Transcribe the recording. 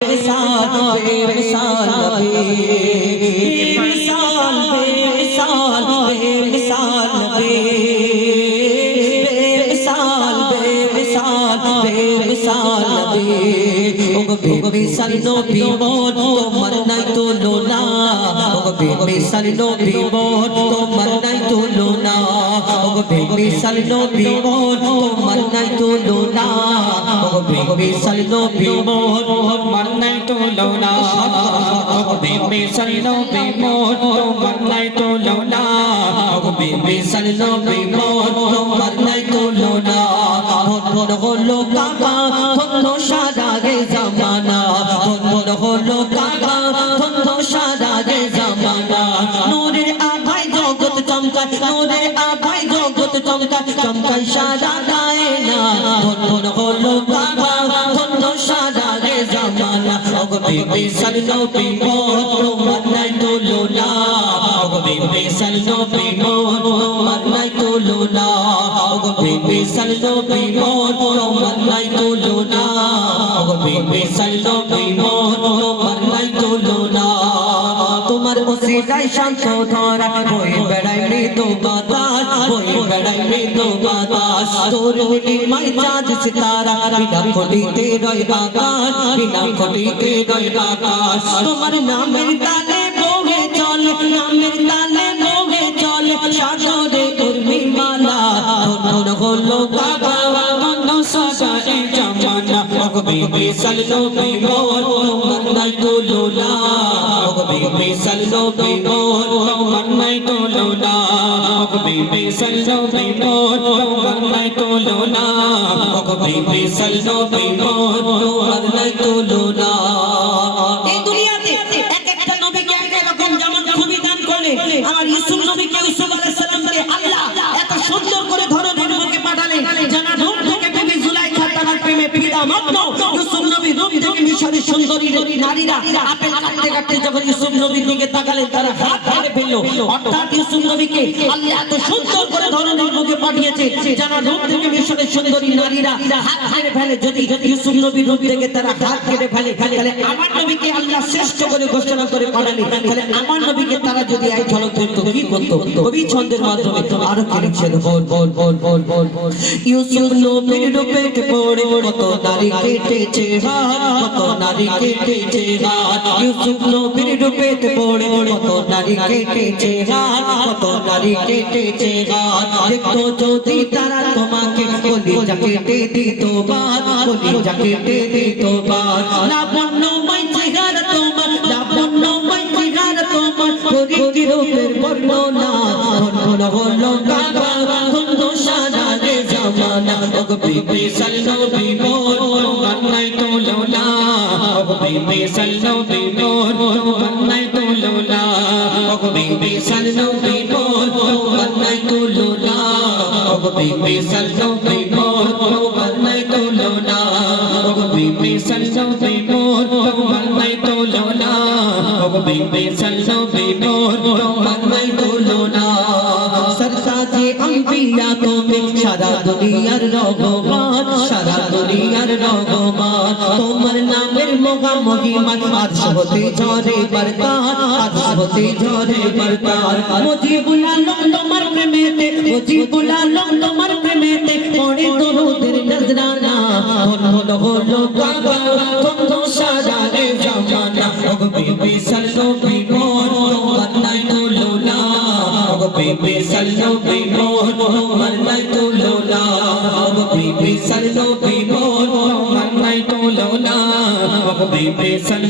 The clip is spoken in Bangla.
बेमिसाल बेमिसाल बेमिसाल बेमिसाल बेमिसाल बेमिसाल बेमिसाल बेमिसाल नबी मोर তোমার নাই তুলনা বেমিসাল নবী মোর তোমার নাই তুলনা বেমিসাল নবী মোর তোমার নাই তুলনা বেমিসাল নবী মোর তোমার নাই তুলনা বেমিসাল নবী মোর তোমার নাই তুলনা বেমিসাল নবী মোর তোমার নাই তুলনা ধন হলো কাবা ধন সারা গে জামানা ধন হলো কাবা ধন সারা গে জামানা নূরের আভায় জগৎ চমকায় নূরের আভায় জগৎ চমকায় চমকায় সারা গায়না ধন হলো কাবা ধন সারা গে জামানা বেমিসাল নবী মোর তোমার নাই তুলনা বেমিসাল নবী মোর তোমার নাই তুলনা বেমিসাল নবী মোর তোমার নাই তুলনা বেমিসাল নবী মোর তোমার নাই তুলনা তোমার ওসিলায় শান্ত ধরা বই বেড়াই মৃদু বাতাস বই বেড়াই মৃদু বাতাস তোর নিমাই চাঁদ সিতারা বিনা কলিতে রয় আকাশ বিনা কলিতে রয় আকাশ তোমার নামের তালে বহে চল নামের তালে বহে চল সাগরে উর্মি মালা ধন হলো কাবা ধন সাজা এই জামানা বেমিসাল নবী মোর তোমার নাই তুলনা বেমিসাল নবী মোর তোমার নাই তুলনা বেমিসাল নবী মোর তোমার নাই তুলনা বেমিসাল নবী মোর তোমার নাই তুলনা এই দুনিয়াতে এক একটা নবীকে এক রকম যেমন খুবই দান করলে আমার ইউসুফ নবীকে ইউসুফ আলাইহিস সালামকে আল্লাহ এত সুন্দর করে ধরনের মুখে পাঠালেন জানা রূপ থেকে বিবি জুলাইখা তার প্রেমে ফিদা মাত্র ইউসুফ নবী রূপ থেকে মিশরের সুন্দরী নারীরা আপেল কাটতে কাটতে যখন ইউসুফ নবীর দিকে তাকালেন তারা হাত ধরে ফেললো অর্থাৎ ইউসুফ নবীকে আল্লাহ এত সুন্দর করে ধরনের মুখে পাঠিয়েছে জানা রূপ থেকে মিশরের সুন্দরী নারীরা হাত ধরে ফেলে যদি ইউসুফ নবীর রূপ থেকে তারা হাত কেটে ফেলে তাহলে আমার নবীকে আল্লাহ শ্রেষ্ঠ করে ঘোষণা করে পাঠালেন তাহলে আমার নবীকে তারা যদি এই ঝলক দেখতো কি করতো কবি ছন্দের মাধ্যমে আরো কি লিখছেন বল বল বল বল বল ইউসুফ নবীর রূপে পড়ে কত নারী কেটেছে হাত কত নারী কেটেছে হাত ইউসুফ নবীর রূপে পড়ে কত নারী কেটেছে হাত কত নারী কেটেছে হাত দেখতো যদি তারা তোমাকে কলিজা কেটে দিত বাত কলিজা কেটে দিত বাত লাবণ্যময় চেহারা তোমার লাবণ্যময় চেহারা তোমার পরীর রূপের বর্ণনা ধন হলো কাবা ধন সারা গে জামানা বেমিসাল নবী মোর তোমার নাই তুলনা বেমিসাল নবী মোর তোমার নাই তুলনা বেমিসাল নবী মোর তোমার নাই তুলনা বেমিসাল নবী মোর তোমার নাই তুলনা বেমিসাল নবী মোর তোমার নাই তুলনা বেমিসাল নবী মোর তোমার নাই তুলনা সরসাজে আম্বিয়া তুমি সারা দুনিয়ার রহমান সারা দুনিয়ার রহমান তোমার নামের মহিমা আরশ হতে ঝরে বরকত আরশ হতে ঝরে বরকত মুজিবুল আলম তোমার প্রেমেতে মুজিবুল আলম তোমার প্রেমেতে পড়ে দরুদের নজরানা ধন হলো কাবা ধন সারা গে জামানা বেমিসাল নবী মোর তোমার নাই তুলনা বেমিসাল নবী মোর তোমার নাই তুলনা বেমিসাল নবী মোর তোমার নাই তুলনা বেমিসাল